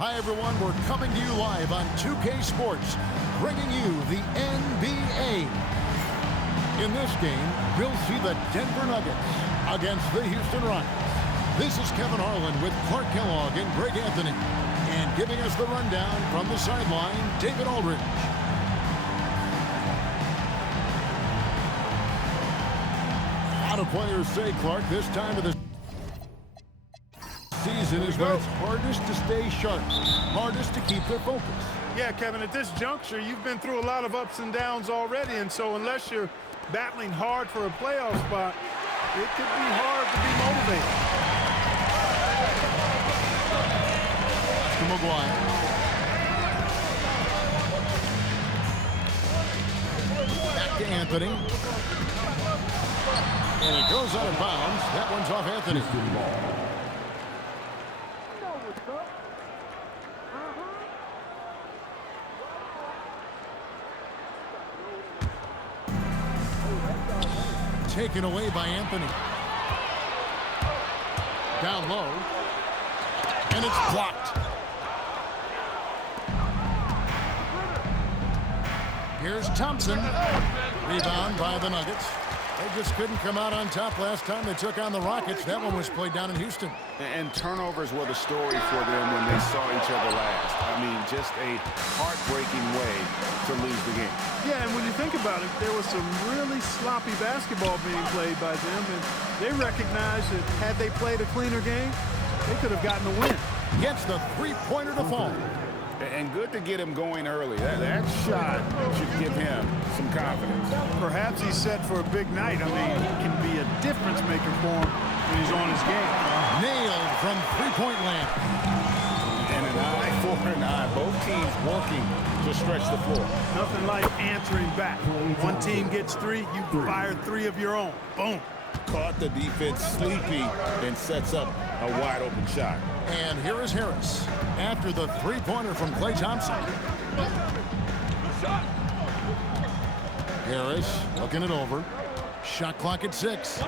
Hi, everyone. We're coming to you live on 2K Sports, bringing you the NBA. In this game, we'll see the Denver Nuggets against the Houston Rockets. This is Kevin Harlan with Clark Kellogg and Greg Anthony. And giving us the rundown from the sideline, David Aldridge. How do players say, Clark, this time of the season is when it's hardest to stay sharp, hardest to keep their focus. Yeah, Kevin, at this juncture, you've been through a lot of ups and downs already, and so unless you're battling hard for a playoff spot, it could be hard to be motivated. To McGuire. Back to Anthony. And it goes out of bounds. That one's off Anthony. Taken away by Anthony. Down low. And it's blocked. Here's Thompson. Rebound by the Nuggets. They just couldn't come out on top last time they took on the Rockets. That one was played down in Houston. And turnovers were the story for them when they saw each other last. I mean, just a heartbreaking way to lose the game. Yeah, and when you think about it, there was some really sloppy basketball being played by them, and they recognized that had they played a cleaner game, they could have gotten a win. Gets the three-pointer to fall. And good to get him going early. That shot should give him some confidence. Perhaps he's set for a big night. I mean, he can be a difference maker for him when he's on his game. Nailed from three-point land. And an eye for an eye. Both teams working to stretch the floor. Nothing like answering back. One team gets three, you fire three of your own. Boom. Caught the defense sleepy and sets up a wide-open shot. And here is Harris after the three-pointer from Klay Thompson. Harris looking it over. Shot clock at 6.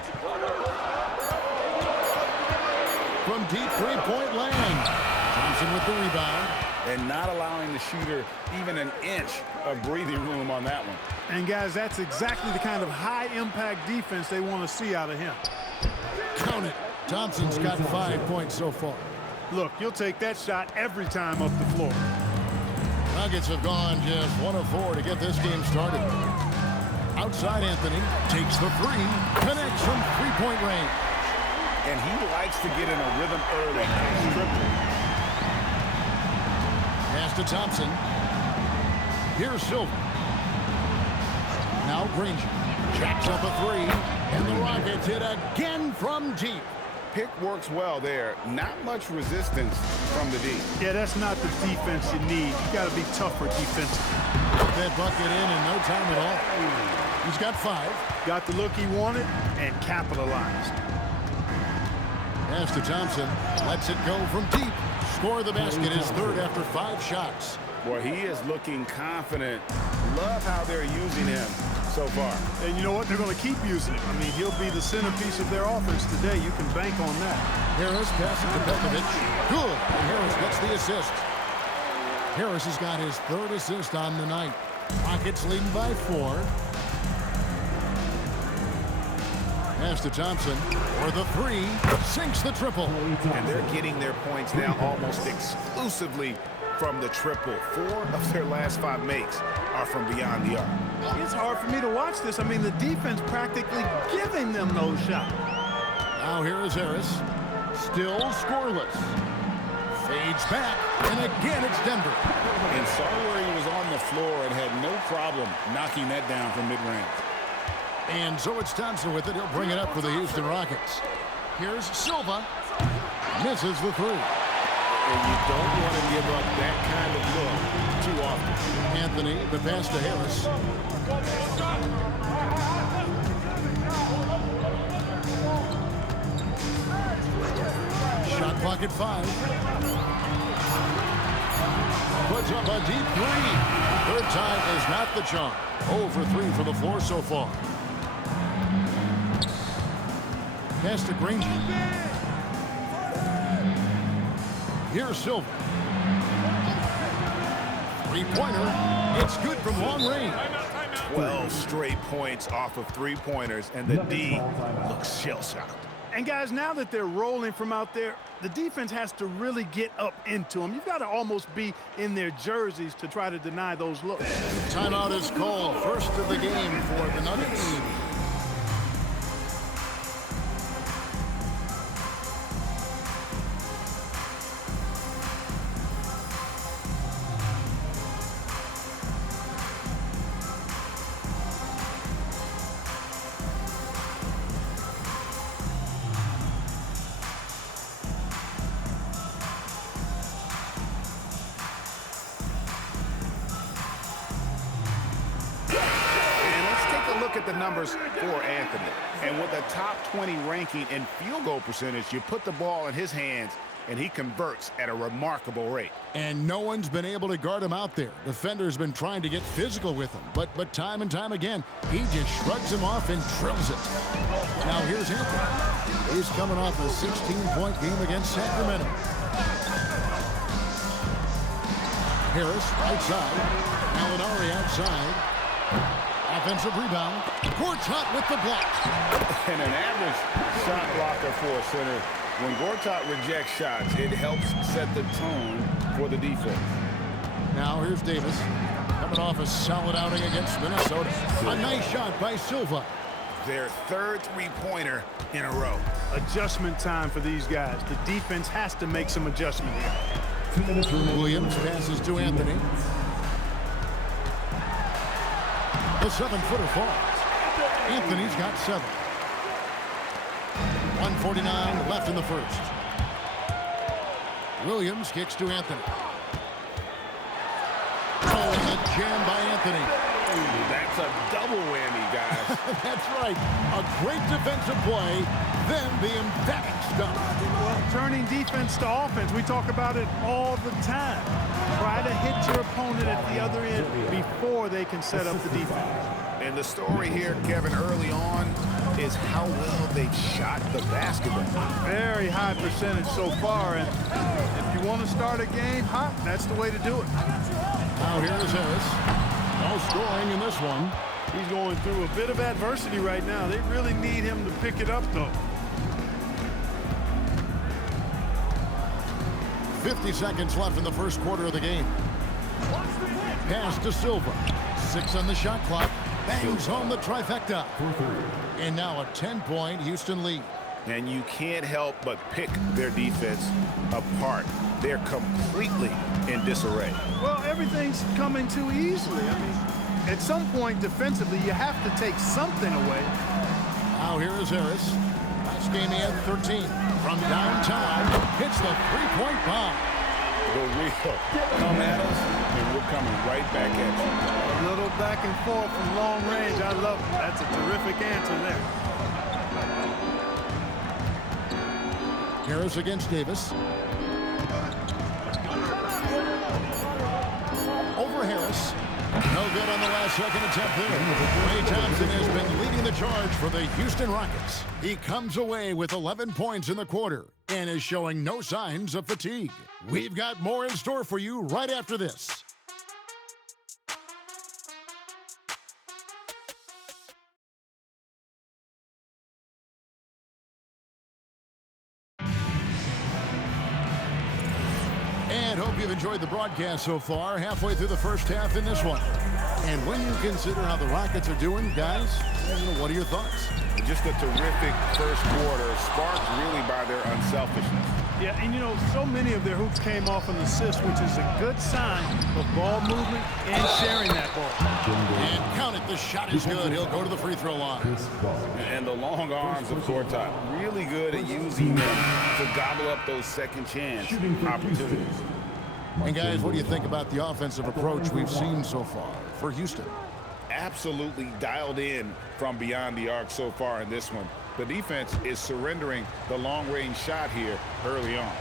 From deep three-point land. Thompson with the rebound. And not allowing the shooter even an inch of breathing room on that one. And, guys, that's exactly the kind of high-impact defense they want to see out of him. Count it. Thompson's got 5 points so far. Look, you'll take that shot every time up the floor. Nuggets have gone just 1 of 4 to get this game started. Outside Anthony takes the three, connects from three-point range. And he likes to get in a rhythm early. Pass to Thompson. Here's Silver. Now Granger jacks up a three, and the Rockets hit again from deep. Pick works well there. Not much resistance from the D. Yeah, that's not the defense you need. You got to be tougher defensively. Put that bucket in no time at all. He's got 5. Got the look he wanted and capitalized. Pass to Thompson. Lets it go from deep. Score the basket, his third after 5 shots. Boy, he is looking confident. Love how they're using him so far. And you know what? They're going to keep using him. I mean, he'll be the centerpiece of their offense today. You can bank on that. Harris passes to Pekovic. Good. And Harris gets the assist. Harris has got his 3rd assist on the night. Rockets leading by 4. Pass to Thompson for the three. Sinks the triple. And they're getting their points now almost exclusively from the triple. 4 of their last 5 makes are from beyond the arc. It's hard for me to watch this. I mean, the defense practically giving them those shots. Now here is Harris. Still scoreless. Fades back, and again it's Denver. And saw where he was on the floor and had no problem knocking that down from mid-range. And so it's Thompson with it. He'll bring it up for the Houston Rockets. Here's Silva. Misses the three. And you don't want to give up that kind of look too often. Anthony, the pass to Harris. Shot clock at 5. Puts up a deep three. Third time is not the charm. 0 for 3 for the floor so far. Pass to Granger. Here's Silver. Three-pointer. It's good from long range. 12 straight points off of three-pointers, and the D looks shell-shocked. And guys, now that they're rolling from out there, the defense has to really get up into them. You've got to almost be in their jerseys to try to deny those looks. Timeout is called. First of the game for the Nuggets. At the numbers for Anthony. And with a top 20 ranking in field goal percentage, you put the ball in his hands and he converts at a remarkable rate. And no one's been able to guard him out there. Defender's been trying to get physical with him, but time and time again, he just shrugs him off and drills it. Now here's Anthony. He's coming off a 16-point game against Sacramento. Harris, right side. Gallinari outside. Offensive rebound. Gortat with the block. And an average shot blocker for a center. When Gortat rejects shots, it helps set the tone for the defense. Now here's Davis. Coming off a solid outing against Minnesota. A nice shot by Silva. Their third three-pointer in a row. Adjustment time for these guys. The defense has to make some adjustment here. Williams passes to Anthony. The 7-footer falls. Anthony's got 7. 1:49 left in the first. Williams kicks to Anthony. Oh, and a jam by Anthony. Ooh, that's a double whammy, guys. That's right. A great defensive play, then the emphatic stop. Well, turning defense to offense, we talk about it all the time. Try to hit your opponent at the other end before they can set up the defense. And the story here, Kevin, early on is how well they shot the basketball. Very high percentage so far, and if you want to start a game hot, that's the way to do it. Now here's Harris. No scoring in this one. He's going through a bit of adversity right now. They really need him to pick it up, though. 50 seconds left in the first quarter of the game. Pass to Silva. 6 on the shot clock. Bangs home the trifecta. And now a 10-point Houston lead. And you can't help but pick their defense apart. They're completely in disarray. Well, everything's coming too easily. I mean, at some point defensively, you have to take something away. Now here is Harris. Last game he had 13. From downtown, hits the three-point bomb. The real come at us, and we're coming right back at you. A little back and forth from long range. I love it. That's a terrific answer there. Harris against Davis. Over Harris. No good on the last second attempt there. Klay Thompson has been leading the charge for the Houston Rockets. He comes away with 11 points in the quarter and is showing no signs of fatigue. We've got more in store for you right after this. And hope you've enjoyed the broadcast so far, halfway through the first half in this one. And when you consider how the Rockets are doing, guys, what are your thoughts? Just a terrific first quarter, sparked really by their unselfishness. Yeah, and you know, so many of their hoops came off an assist, which is a good sign of ball movement and sharing that ball. And count it, the shot is good. He'll go to the free throw line. And the long arms of Gortat, really good at using them to gobble up those second chance opportunities. And guys, what do you think about the offensive approach we've seen so far for Houston? Absolutely dialed in from beyond the arc so far in this one. The defense is surrendering the long-range shot here early on.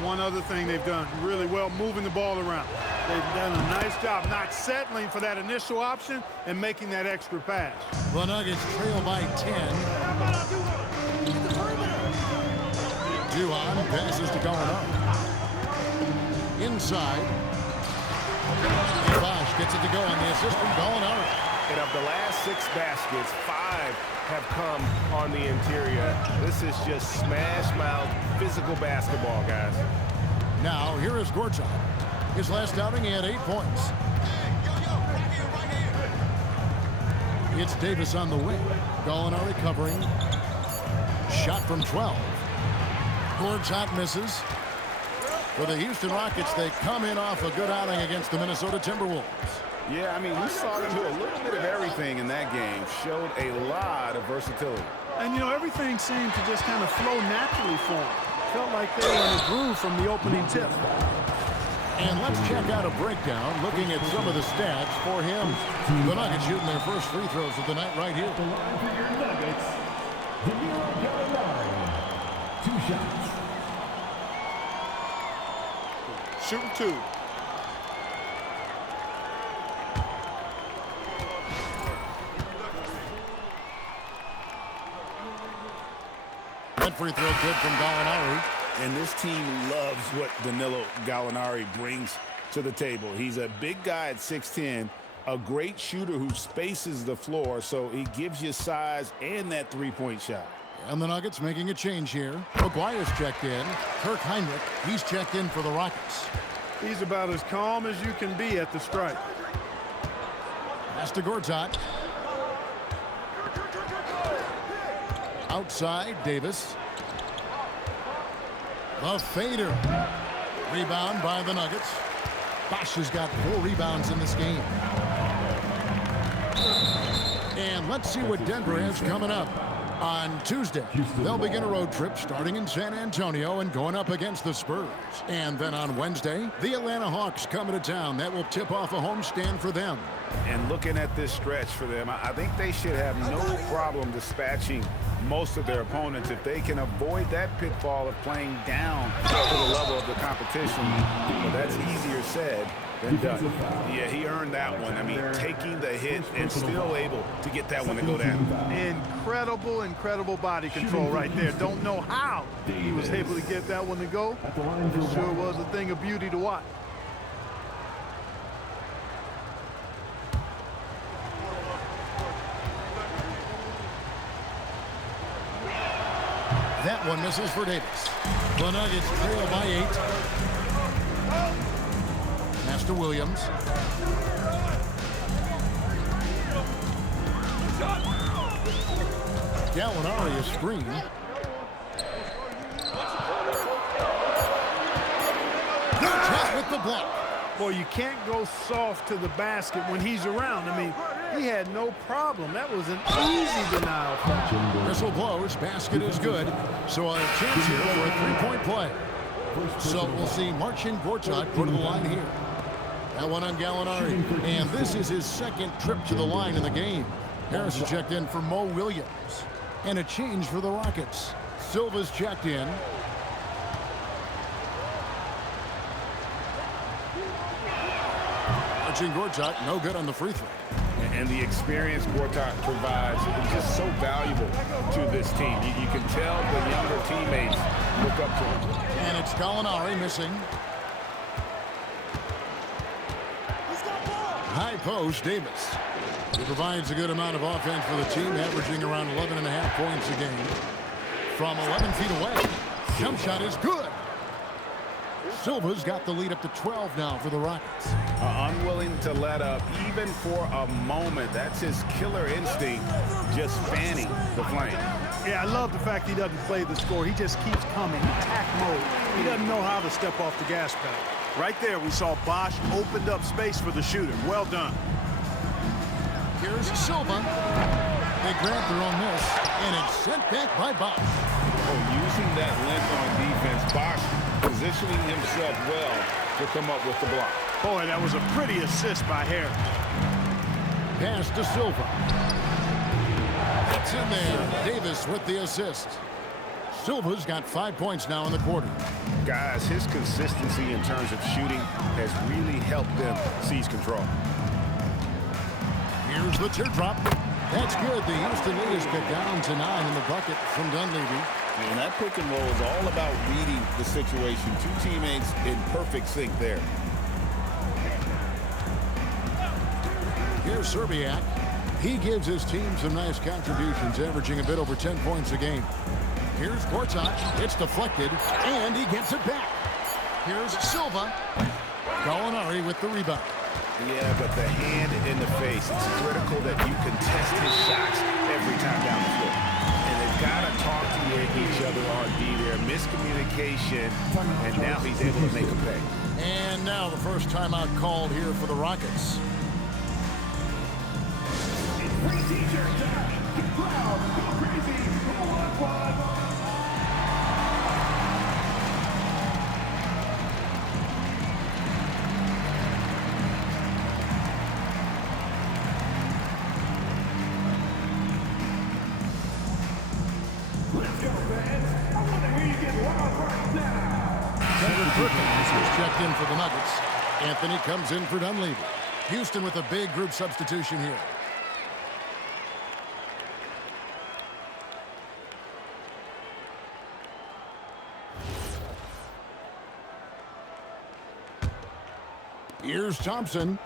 One other thing they've done really well, moving the ball around. They've done a nice job not settling for that initial option and making that extra pass. The Nuggets trail by 10. Juwan passes to Gallinari. Inside. And Bosch gets it to go on the assist from Gallinari. And of the last 6 baskets, 5 have come on the interior. This is just smash-mouth physical basketball, guys. Now, here is Gortat. His last outing, he had 8 points. It's Davis on the wing. Gallinari covering. Shot from 12. Gortat misses. For the Houston Rockets, they come in off a good outing against the Minnesota Timberwolves. Yeah, I mean, we saw them do a little bit of everything in that game. Showed a lot of versatility. And, you know, everything seemed to just kind of flow naturally for them. Felt like they were in a groove from the opening tip. And let's check out a breakdown looking at some of the stats for him. The Nuggets shooting their first free throws of the night right here. The line for your Nuggets, Danilo Gallinari. 2 shots. Shooting 2. That free throw good from Gallinari. And this team loves what Danilo Gallinari brings to the table. He's a big guy at 6'10", a great shooter who spaces the floor, so he gives you size and that three-point shot. And the Nuggets making a change here. McGuire's checked in. Kirk Heinrich, he's checked in for the Rockets. He's about as calm as you can be at the strike. Pass to Gortat. Outside, Davis. The fader. Rebound by the Nuggets. Bosch has got 4 rebounds in this game. And let's see what Denver has coming up. On Tuesday, they'll begin a road trip starting in San Antonio and going up against the Spurs. And then on Wednesday, the Atlanta Hawks coming to town. That will tip off a homestand for them. And looking at this stretch for them, I think they should have no problem dispatching most of their opponents if they can avoid that pitfall of playing down to the level of the competition. But that's easier said than done. Yeah, he earned that one. I mean, taking the hit and still able to get that one to go down. Incredible, incredible body control right there. Don't know how he was able to get that one to go. It sure was a thing of beauty to watch. That one misses for Davis. The Nuggets trail by 8. Pass to Williams. Gallinari is screen. Gortat with the block. Boy, you can't go soft to the basket when he's around. I mean, he had no problem. That was an easy denial. Whistle blows. Basket is good. So a chance here for a three-point play. So we'll see Marcin Gortat go to the line here. That one on Gallinari. And this is his second trip to the line in the game. Harris is checked in for Mo Williams. And a change for the Rockets. Silva's checked in. Marcin Gortat, no good on the free throw. And the experience Gortat provides is just so valuable to this team. You can tell the younger teammates look up to him. And it's Gallinari missing. High post, Davis. He provides a good amount of offense for the team, averaging around 11.5 points a game. From 11 feet away, jump shot is good. Silva's got the lead up to 12 now for the Rockets. Unwilling to let up even for a moment. That's his killer instinct, just fanning the flame. Yeah, I love the fact he doesn't play the score. He just keeps coming, attack mode. He doesn't know how to step off the gas pedal. Right there, we saw Bosch opened up space for the shooter. Well done. Here's Silva. They grab their own miss, and it's sent back by Bosch. Oh, using that length on defense, Bosch positioning himself well to come up with the block. Boy, that was a pretty assist by Harris. Pass to Silva. It's in there. Davis with the assist. Silva's got 5 points now in the quarter. Guys, his consistency in terms of shooting has really helped them seize control. Here's the teardrop. That's good. The Houston lead is cut down to 9 in the bucket from Dunleavy. And that pick and roll is all about reading the situation. Two teammates in perfect sync there. Here's Serbiak. He gives his team some nice contributions, averaging a bit over 10 points a game. Here's Gortat. It's deflected, and he gets it back. Here's Silva. Gallinari with the rebound. Yeah, but the hand in the face, it's critical that you contest his shots every time down the floor. And they've got to talk to each other on D there. Miscommunication, and now he's able to make a pay. And now the first timeout called here for the Rockets. Kendrick Perkins is checked in for the Nuggets. Anthony comes in for Dunleavy. Houston with a big group substitution here. Here's Thompson.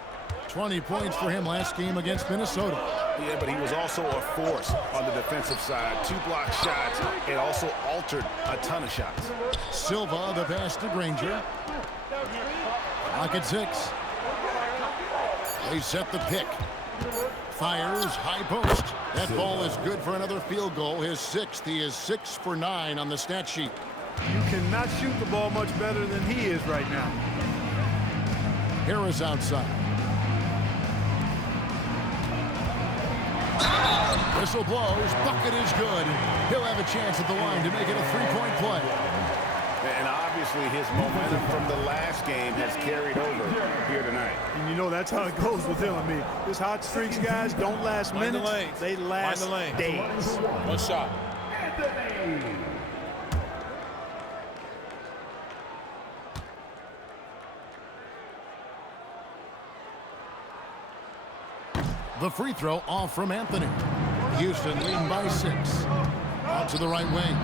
20 points for him last game against Minnesota. Yeah, but he was also a force on the defensive side. 2 block shots and also altered a ton of shots. Silva, the pass to Granger. Clock at 6. They set the pick. Fires, high post. That ball is good for another field goal. His 6th. He is 6 for 9 on the stat sheet. You cannot shoot the ball much better than he is right now. Harris outside. Whistle blows. Bucket is good. He'll have a chance at the line to make it a 3-point play. And obviously his momentum from the last game has carried over here tonight. And you know that's how it goes with him. I mean, his hot streaks, guys, don't last minutes. They last days. One shot. The free throw off from Anthony. Houston leading by 6. Out to the right wing.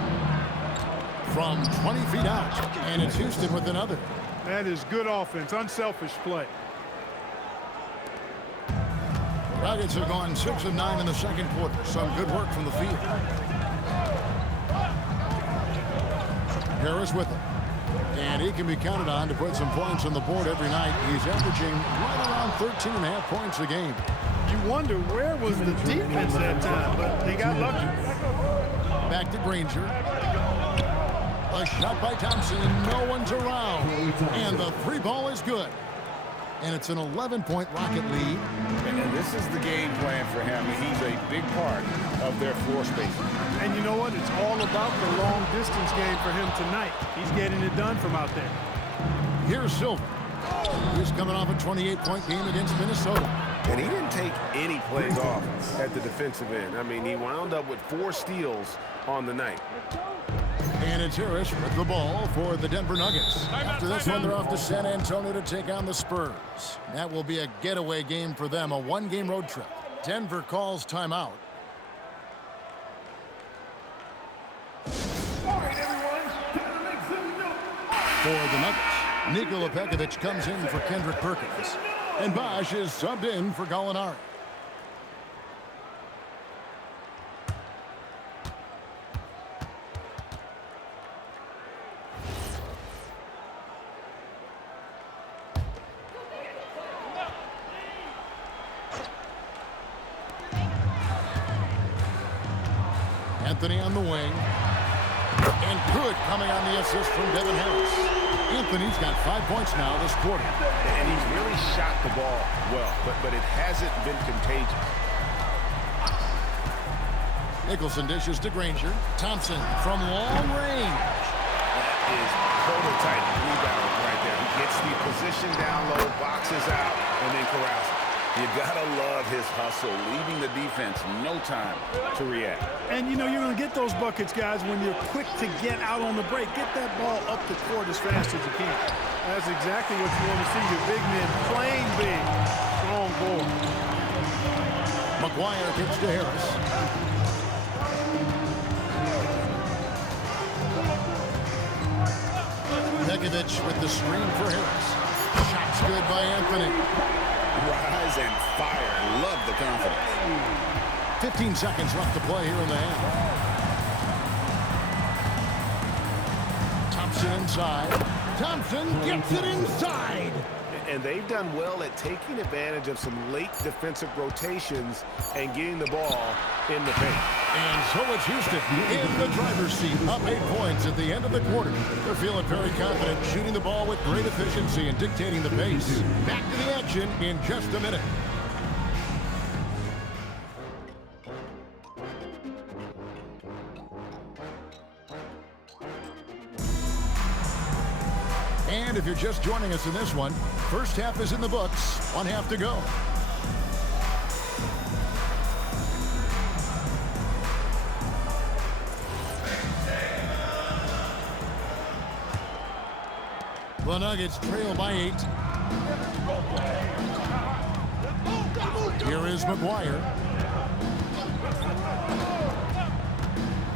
From 20 feet out. And it's Houston with another. That is good offense, unselfish play. Nuggets have gone 6 of 9 in the second quarter. Some good work from the field. Harris with it. And he can be counted on to put some points on the board every night. He's averaging right around 13.5 points a game. You wonder where was the defense that time, but they got lucky. Back to Granger. A shot by Thompson. No one's around. And the 3 ball is good. And it's an 11-point Rocket lead. And this is the game plan for him. He's a big part of their floor spacing. And you know what? It's all about the long distance game for him tonight. He's getting it done from out there. Here's Silva. He's coming off a 28-point game against Minnesota. And he didn't take any plays off at the defensive end. I mean, he wound up with 4 steals on the night. And it's Harris with the ball for the Denver Nuggets. After this one, they're off to San Antonio to take on the Spurs. That will be a getaway game for them, a 1-game road trip. Denver calls timeout. For the Nuggets, Nikola Pekovic comes in for Kendrick Perkins. And Bosch is subbed in for Gallinari. Anthony on the wing. And good coming on the assist from Devin Harris. Anthony's got 5 points now this quarter. And he's really shot the ball well, but it hasn't been contagious. Nicholson dishes to Granger. Thompson from long range. That is prototype rebounding right there. He gets the position down low, boxes out, and then corrals it. You gotta love his hustle, leaving the defense no time to react. And you know you're going to get those buckets, guys, when you're quick to get out on the break. Get that ball up the court as fast as you can. That's exactly what you want to see. Your big men playing big. Strong ball. McGuire gets to Harris. Pekovic with the screen for Harris. Shots good by Anthony. Rise and fire. Love the confidence. 15 seconds left to play here in the half. Thompson inside. Thompson gets it inside. And they've done well at taking advantage of some late defensive rotations and getting the ball in the paint. And so it's Houston in the driver's seat, up 8 points at the end of the quarter. They're feeling very confident, shooting the ball with great efficiency and dictating the pace. Back to the action in just a minute. And if you're just joining us in this one, first half is in the books, 1 half to go. The Nuggets trail by 8. Here is McGuire.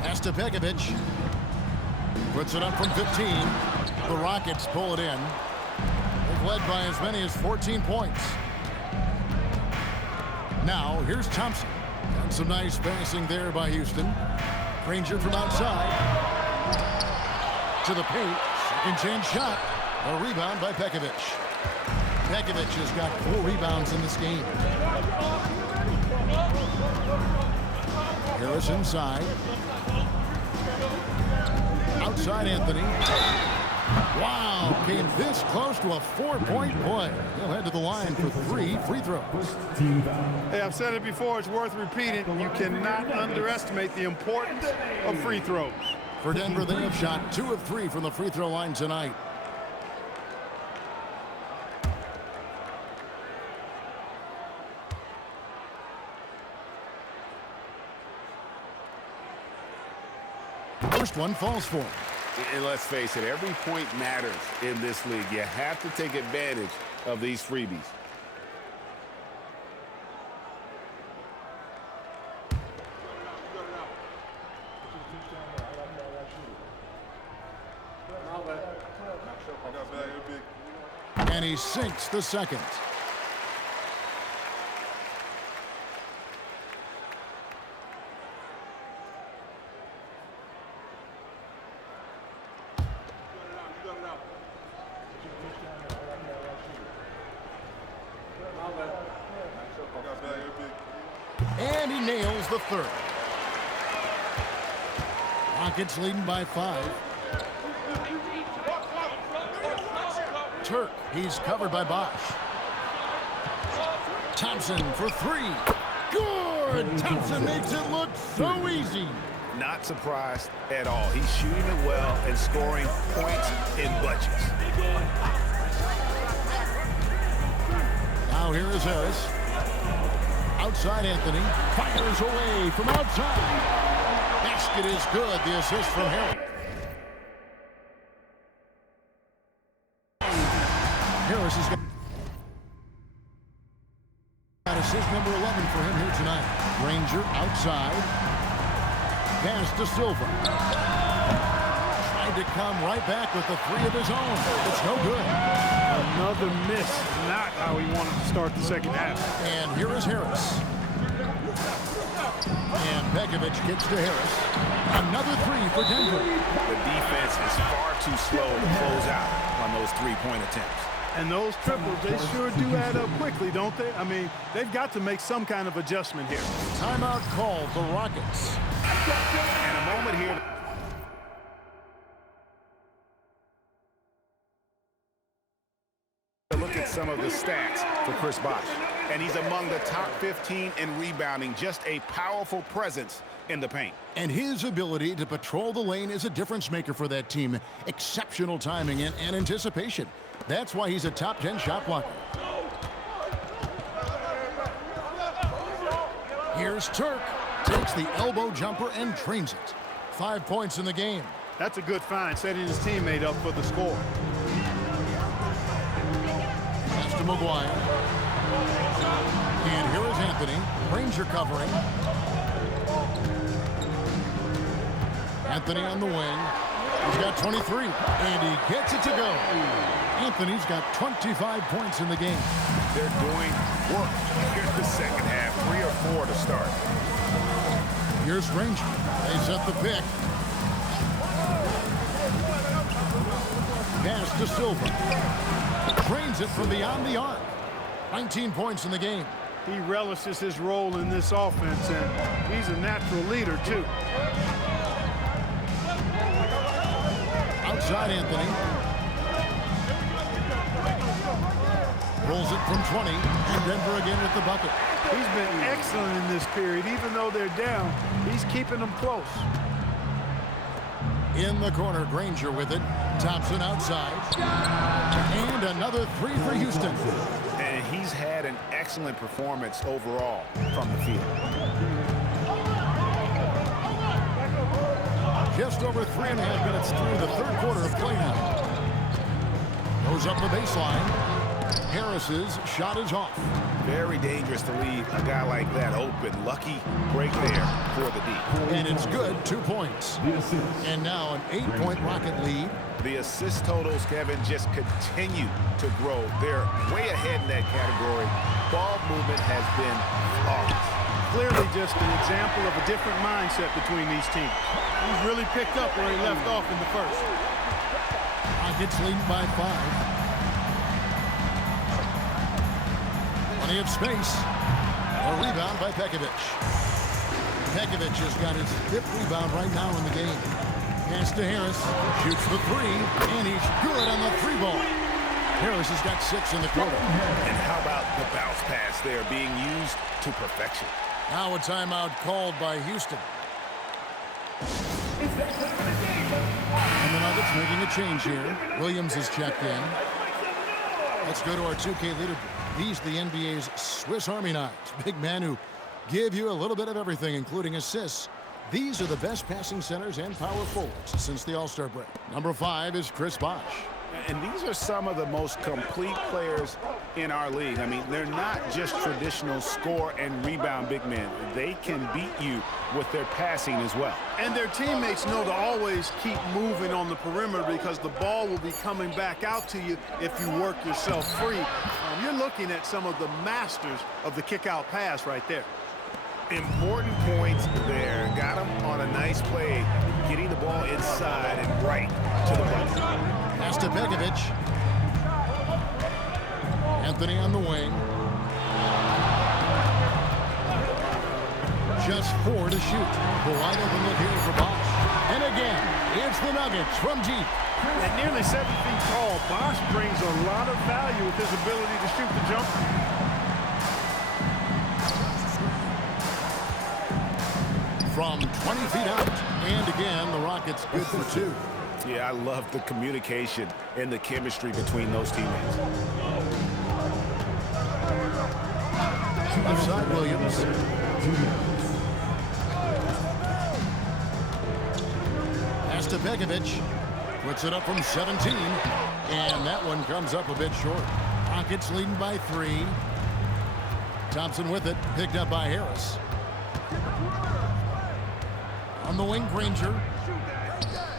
Pass to Pekovic. Puts it up from 15. The Rockets pull it in. They've led by as many as 14 points. Now, here's Thompson. And some nice passing there by Houston. Granger from outside. To the paint. Second chance shot. A rebound by Pekovic. Pekovic has got 4 rebounds in this game. Harris inside. Outside Anthony. Wow, came this close to a 4-point play. He'll head to the line for 3 free throws. Hey, I've said it before, it's worth repeating. You cannot underestimate the importance of free throws. For Denver, they have shot 2 of 3 from the free throw line tonight. First one falls for him. And let's face it, every point matters in this league. You have to take advantage of these freebies. And he sinks the second. And he nails the third. Rockets leading by 5. Turk, he's covered by Bosch. Thompson for 3. Good! Thompson makes it look so easy. Not surprised at all. He's shooting it well and scoring points in bunches. Now here is Harris. Outside Anthony. Fires away from outside. Basket is good. The assist from Harris. Harris has got assist number 11 for him here tonight. Granger outside. Pass to Silva. Tried to come right back with the 3 of his own. It's no good. Another miss. Not how he wanted to start the second half. And here is Harris. And Pekovic gets to Harris. Another 3 for Denver. The defense is far too slow to close out on those 3-point attempts. And those triples, they sure do add up quickly, don't they? I mean, they've got to make some kind of adjustment here. Timeout called the Rockets. And a moment here. Look at some of the stats for Chris Bosh. And he's among the top 15 in rebounding. Just a powerful presence in the paint. And his ability to patrol the lane is a difference maker for that team. Exceptional timing and anticipation. That's why he's a top 10 shot blocker. Here's Turk. Takes the elbow jumper and drains it. 5 points in the game. That's a good find, setting his teammate up for the score. Pass to McGuire. And here is Anthony. Granger covering. Anthony on the wing. He's got 23, and he gets it to go. Anthony's got 25 points in the game. they're doing work here in the second half. 3 or 4 to start. Here's Granger. They set the pick. Pass to Silva. Drains it from beyond the arc. 19 points in the game. He relishes his role in this offense, and he's a natural leader, too. Outside Anthony. Rolls it from 20, and Denver again with the bucket. He's been excellent in this period. Even though they're down, he's keeping them close. In the corner, Granger with it. Thompson outside. And another 3 for Houston. And he's had an excellent performance overall from the field. Just over 3.5 minutes through the third quarter of play now. Goes up the baseline. Harris's shot is off. Very dangerous to leave a guy like that open. Lucky break there for the D. And it's good, 2 points. And now an 8-point Rocket lead. The assist totals, Kevin, just continue to grow. They're way ahead in that category. Ball movement has been flawless. Clearly just an example of a different mindset between these teams. He's really picked up where he left off in the first. Rockets lead by 5. Plenty of space. A rebound by Pekovic. Pekovic has got his 5th rebound right now in the game. Pass to Harris. Shoots the 3, and he's good on the 3 ball. Harris has got 6 in the quarter. And how about the bounce pass there being used to perfection? Now a timeout called by Houston. And the Nuggets making a change here. Williams is checked in. Let's go to our 2K leaderboard. He's the NBA's Swiss Army knives. Big men who give you a little bit of everything, including assists. These are the best passing centers and power forwards since the All-Star break. Number 5 is Chris Bosh. And these are some of the most complete players in our league. I mean, they're not just traditional score and rebound big men. They can beat you with their passing as well. And their teammates know to always keep moving on the perimeter because the ball will be coming back out to you if you work yourself free. You're looking at some of the masters of the kick-out pass right there. Important points there. Got him on a nice play, getting the ball inside and right to the bucket. Pass to Pekovic. Anthony on the wing. Just 4 to shoot. The wide open look here for Bosh. And again, it's the Nuggets from deep. At nearly 7 feet tall, Bosh brings a lot of value with his ability to shoot the jumper. From 20 feet out. And again, the Rockets good for 2. Yeah, I love the communication and the chemistry between those teammates. Left side, Williams. Pass to Pekovic. Puts it up from 17. And that one comes up a bit short. Rockets leading by 3. Thompson with it. Picked up by Harris. On the wing, Granger.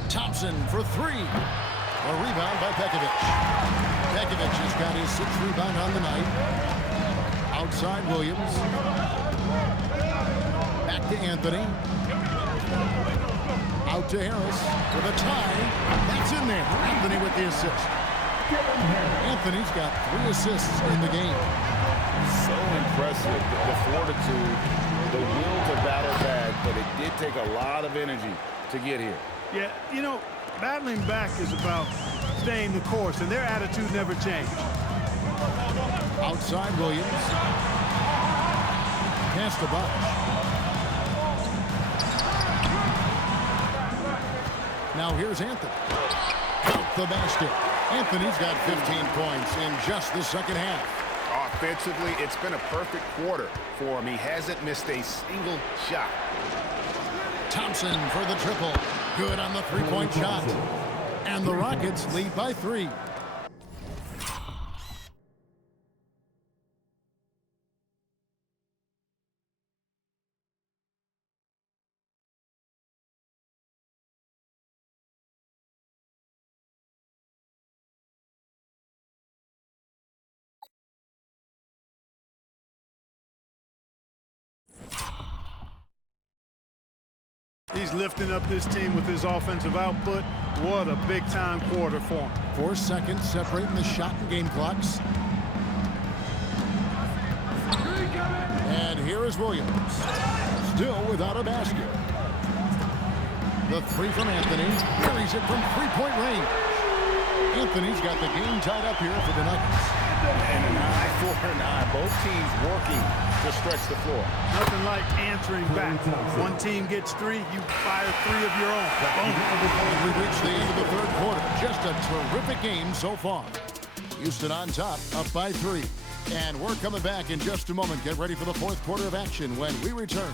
Thompson for 3. A rebound by Pekovic. Pekovic has got his 6th rebound on the night. Outside Williams. Back to Anthony. Out to Harris with a tie. That's in there. Anthony with the assist. Anthony's got 3 assists in the game. So impressive. The fortitude, the will to battle back, but it did take a lot of energy to get here. Yeah, you know, battling back is about staying the course, and their attitude never changed. Outside Williams. Pass to Bosh. Now here's Anthony. Out the basket. Anthony's got 15 points in just the second half. Offensively, it's been a perfect quarter for him. He hasn't missed a single shot. Thompson for the triple. Good on the 3-point shot. And the Rockets lead by 3. He's lifting up this team with his offensive output. What a big-time quarter for him. 4 seconds separating the shot and game clocks. And here is Williams. Still without a basket. The three from Anthony. Carries it from three-point range. Anthony's got the game tied up here for the Nuggets. And an eye for an eye. Both teams working to stretch the floor. Nothing like answering back. One team gets 3, you fire 3 of your own. Boom. We reach the end of the third quarter. Just a terrific game so far. Houston on top, up by 3. And we're coming back in just a moment. Get ready for the fourth quarter of action when we return.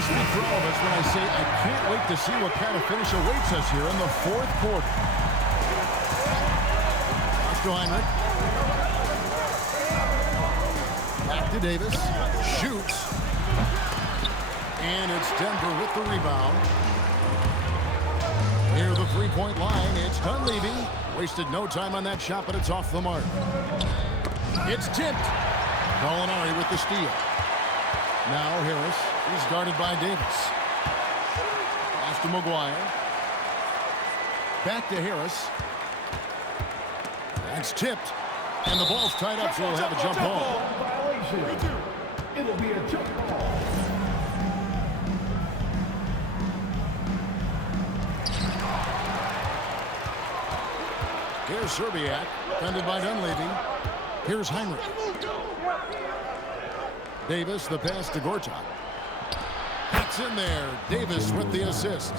Speak for all of us when I say I can't wait to see what kind of finish awaits us here in the fourth quarter. Oscar Heinrich. Back to Davis. Shoots. And it's Denver with the rebound. Near the three-point line, it's Dunleavy. Wasted no time on that shot, but it's off the mark. It's tipped. Gallinari with the steal. Now Harris. He's guarded by Davis. Pass to McGuire. Back to Harris. That's tipped. And the ball's tied up, so we'll have a jump ball. Violation. It'll be a jump ball. Here's Serbiak, defended by Dunleavy. Here's Heinrich. Davis, the pass to Gortat. It's in there. Davis with the assist.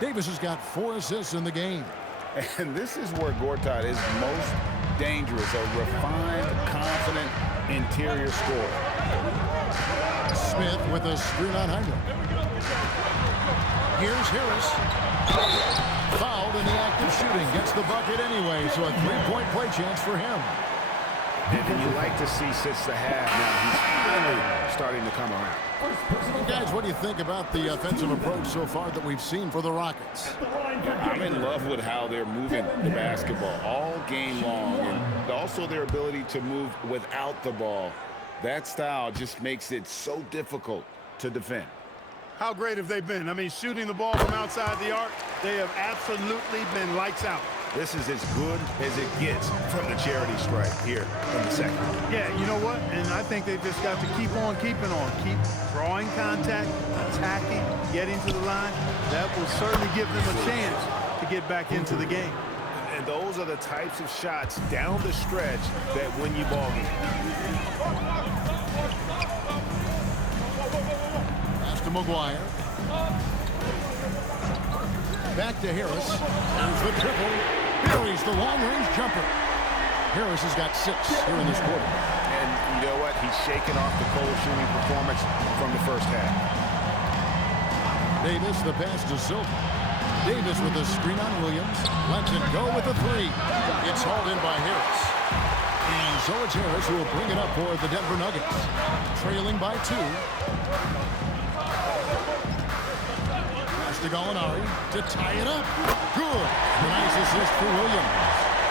Davis has got 4 assists in the game. And this is where Gortat is most dangerous. A refined, confident interior scorer. Smith with a screen on Heinrich. Here's Harris. Fouled in the act of shooting. Gets the bucket anyway, so a three-point play chance for him. And you like to see since the half now he's finally starting to come around. Guys, what do you think about the offensive approach so far that we've seen for the Rockets? I'm in love with how they're moving the basketball all game long, and also their ability to move without the ball. That style just makes it so difficult to defend. How great have they been? I mean, shooting the ball from outside the arc, they have absolutely been lights out. This is as good as it gets from the charity stripe here in the second. Yeah, you know what? And I think they've just got to keep on keeping on. Keep drawing contact, attacking, getting to the line. That will certainly give them a chance to get back into the game. And those are the types of shots down the stretch that win you ball games. Pass to McGuire. Back to Harris. There's the triple. Buries the long-range jumper. Harris has got 6 here in this quarter. And you know what? He's shaking off the cold shooting performance from the first half. Davis, the pass to Silva. Davis with a screen on Williams. Lets it go with the 3. It's hauled in by Harris. And so it's Harris who will bring it up for the Denver Nuggets. Trailing by 2. To Gallinari to tie it up. Good. A nice assist for Williams.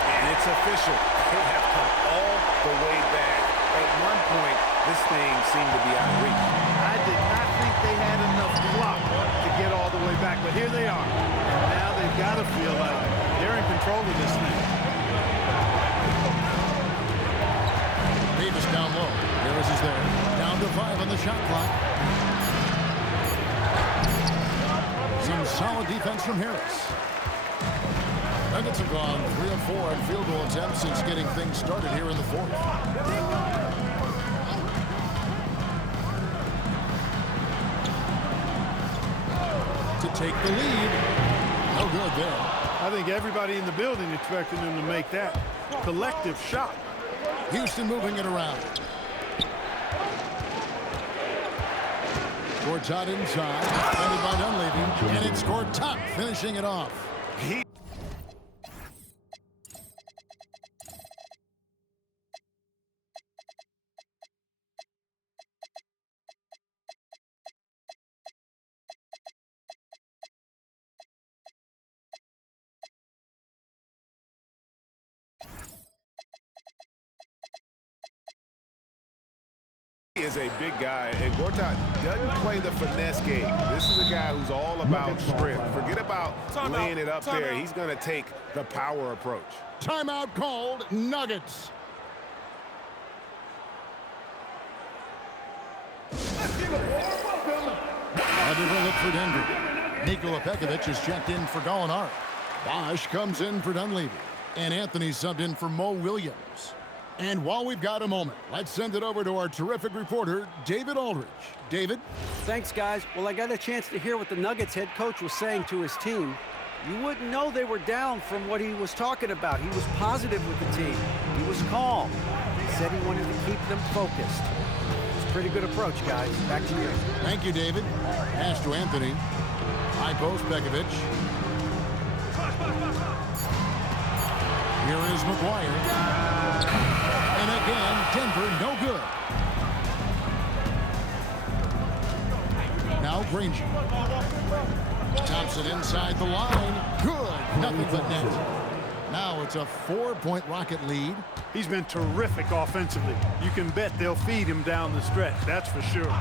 And it's official. They have come all the way back. At one point, this thing seemed to be out of reach. I did not think they had enough clock to get all the way back, but here they are. And now they've got to feel like they're in control of this thing. Davis down low. Harris is there. Down to 5 on the shot clock. Some solid defense from Harris. Nuggets have gone 3 of 4 on field goal attempts since getting things started here in the fourth. To take the lead. No good there. I think everybody in the building expected them to make that collective shot. Houston moving it around. Gortat inside, defended by Dunleavy, and it's Gortat finishing it off. He is a big guy, and Gortat doesn't play the finesse game. This is a guy who's all about strength. Forget about laying it up there. He's going to take the power approach. Timeout called, Nuggets. Another look for Denver. Nikola Pekovic is checked in for Gallinari. Bosch comes in for Dunleavy. And Anthony subbed in for Mo Williams. And while we've got a moment, let's send it over to our terrific reporter, David Aldridge. David? Thanks, guys. Well, I got a chance to hear what the Nuggets head coach was saying to his team. You wouldn't know they were down from what he was talking about. He was positive with the team. He was calm. He said he wanted to keep them focused. It's a pretty good approach, guys. Back to you. Thank you, David. Pass to Anthony. High post, Pekovic. Here is McGuire. And again, Denver no good. Now Granger. Thompson inside the line. Good. Nothing but net. Now it's a 4-point Rocket lead. He's been terrific offensively. You can bet they'll feed him down the stretch. That's for sure.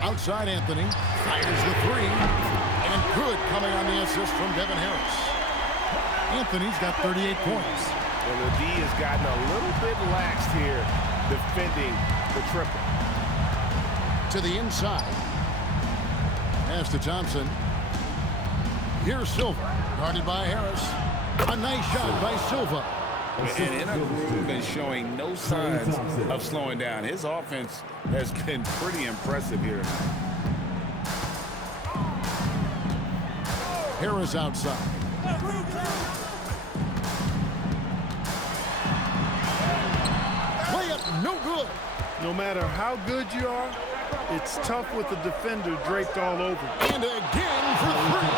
Outside Anthony. Fires the three. And good coming on the assist from Devin Harris. Anthony's got 38 points. And the D has gotten a little bit laxed here defending the triple. To the inside. Pass to Thompson. Here's Silva. Guarded by Harris. A nice shot by Silva. And in a groove and showing no signs of slowing down. His offense has been pretty impressive here. Harris outside. Layup, no good. No matter how good you are, it's tough with the defender draped all over. And again for three.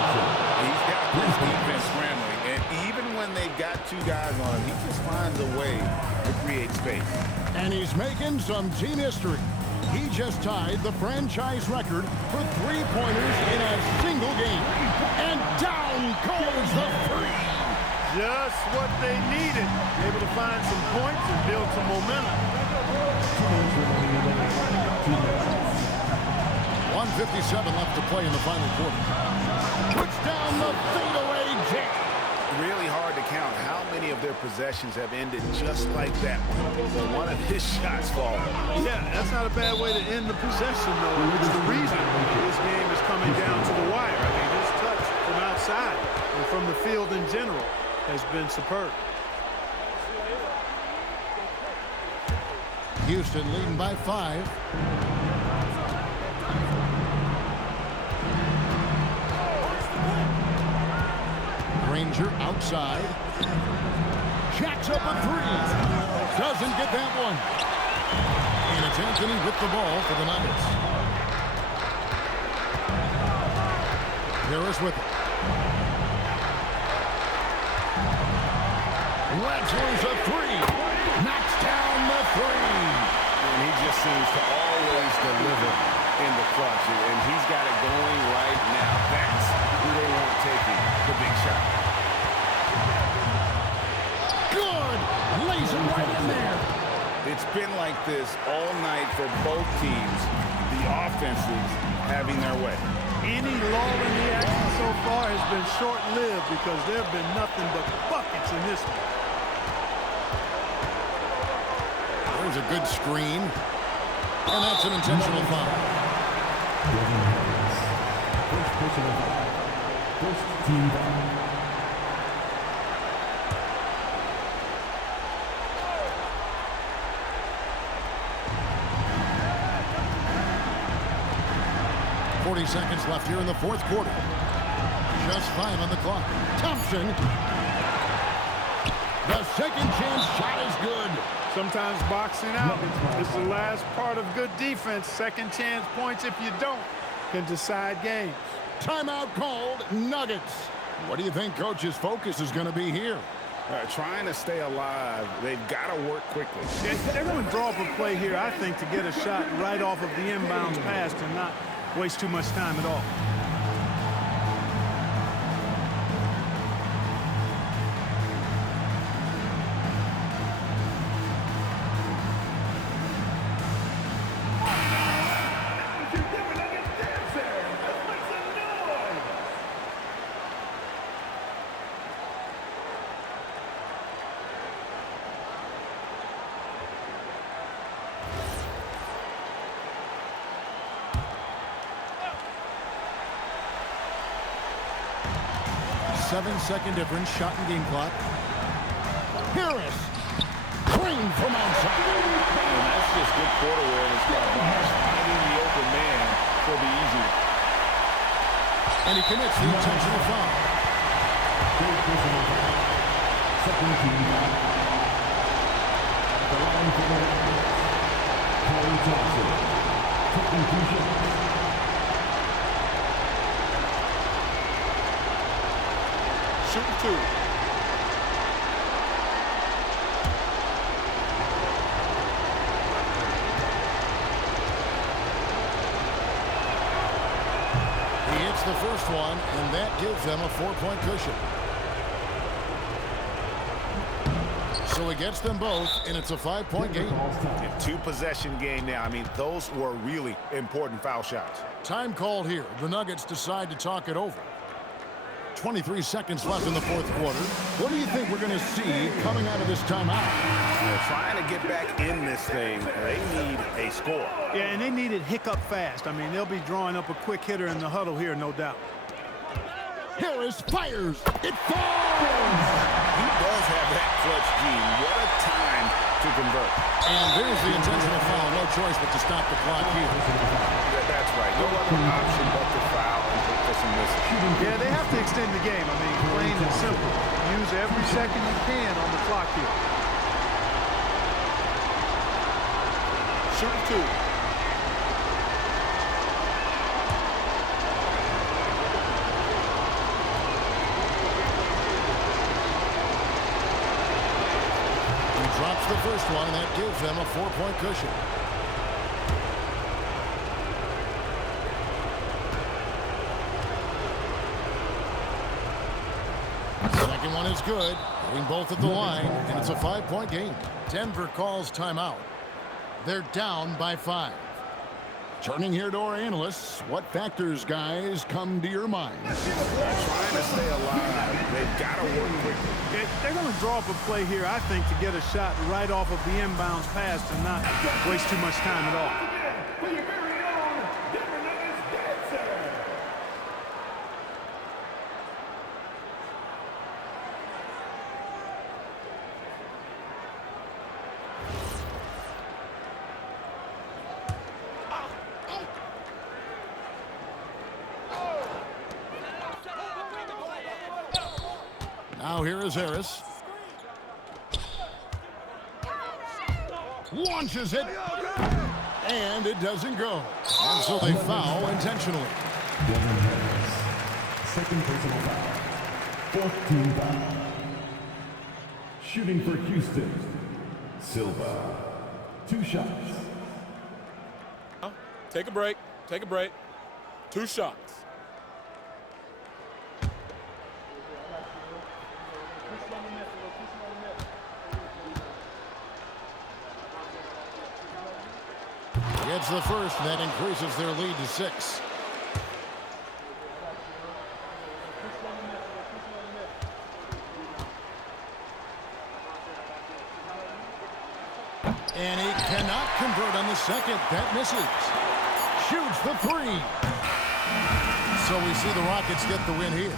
He's got this defense scrambling, and even when they've got two guys on him, he just finds a way to create space. And he's making some team history. He just tied the franchise record for three-pointers in a single game. And down goes the three. Just what they needed. Able to find some points and build some momentum. 1:57 left to play in the final quarter. Puts down the fadeaway jam. Really hard to count how many of their possessions have ended just like that one of his shots falling. Yeah, that's not a bad way to end the possession, though. It's the reason this game is coming down to the wire. I mean, his touch from outside and from the field in general has been superb. Houston leading by 5. Granger outside. Jacks up a three. Doesn't get that one. And it's Anthony with the ball for the Nuggets. Harris with it. Lets loose a three. Knocks down the three. And he just seems to always deliver in the clutch. And he's got it going right now. That's who they want taking the big shot. Good. Lays it right in there. It's been like this all night for both teams. The offenses having their way. Any lull in the action so far has been short-lived because there have been nothing but buckets in this one. There's a good screen. And that's an intentional foul. First personal foul. First team foul. Seconds left here in the fourth quarter. Just 5 on the clock. Thompson. The second chance shot is good. Sometimes boxing out is the last part of good defense. Second chance points, if you don't, can decide games. Timeout called, Nuggets. What do you think coach's focus is going to be here? Trying to stay alive. They've got to work quickly. They're going to draw up a play here, I think, to get a shot right off of the inbounds pass and not waste too much time at all. 7-second difference, shot and game clock. Harris, clean from outside. And that's just good court awareness by Bosh, finding the open man for the easy one. And he commits the intentional foul. Third personal foul. Second team foul. The line for the Nuggets. Clay Thompson. Taking 2 shots. Shooting 2. He hits the first one, and that gives them a 4-point cushion. So he gets them both, and it's a 5-point game. A 2-possession game now. I mean, those were really important foul shots. Time called here. The Nuggets decide to talk it over. 23 seconds left in the fourth quarter. What do you think we're going to see coming out of this timeout? They're trying to get back in this thing. They need a score. Yeah, and they need it hiccup fast. I mean, they'll be drawing up a quick hitter in the huddle here, no doubt. Harris fires. It falls! He does have that clutch gene. What a time to convert. And there's the intentional foul. No choice but to stop the clock here. That's right. No other option but to foul and put for some misses. Yeah, they have to extend the game. I mean, plain and simple. Use every second you can on the clock here. Shooting 2. Drops the first one, and that gives them a 4-point cushion. Second one is good, hitting both at the line, and it's a 5-point game. Denver calls timeout. They're down by 5. Turning here to our analysts, what factors, guys, come to your mind? Trying to stay alive. They've got to work quickly. They're going to draw up a play here, I think, to get a shot right off of the inbounds pass and not waste too much time at all. For your very own Denver Nuggets dancer. Now here is Harris. Launches it. And it doesn't go. And so they foul intentionally. Devin Harris. Second personal foul. 4th team foul. Shooting for Houston. Silva. 2 shots. Take a break. Take a break. 2 shots. Gets the first, and that increases their lead to 6. And he cannot convert on the second. That misses. Shoots the 3. So we see the Rockets get the win here.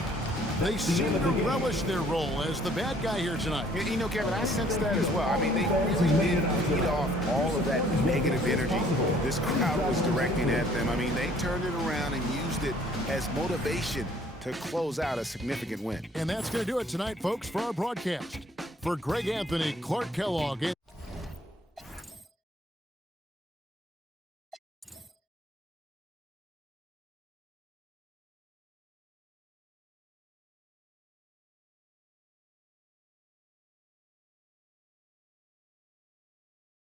They seem to relish their role as the bad guy here tonight. You know, Kevin, I sense that as well. I mean, they really did feed off all of that negative energy this crowd was directing at them. I mean, they turned it around and used it as motivation to close out a significant win. And that's going to do it tonight, folks, for our broadcast. For Greg Anthony, Clark Kellogg, and